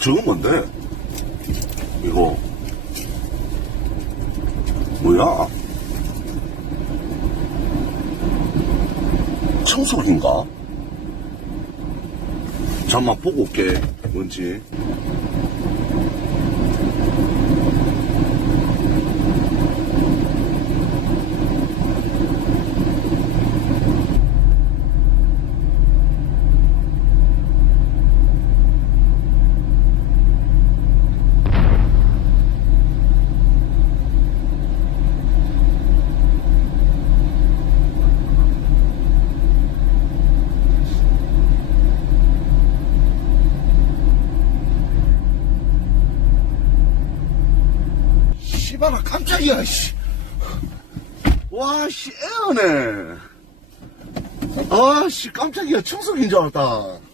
저건 뭔데? 이거 뭐야? 청소기인가? 잠깐만 보고 올게. 뭔지. 씨발아 깜짝이야 씨. 와 씨 에어네. 아씨 깜짝이야 청소기인 줄 알았다.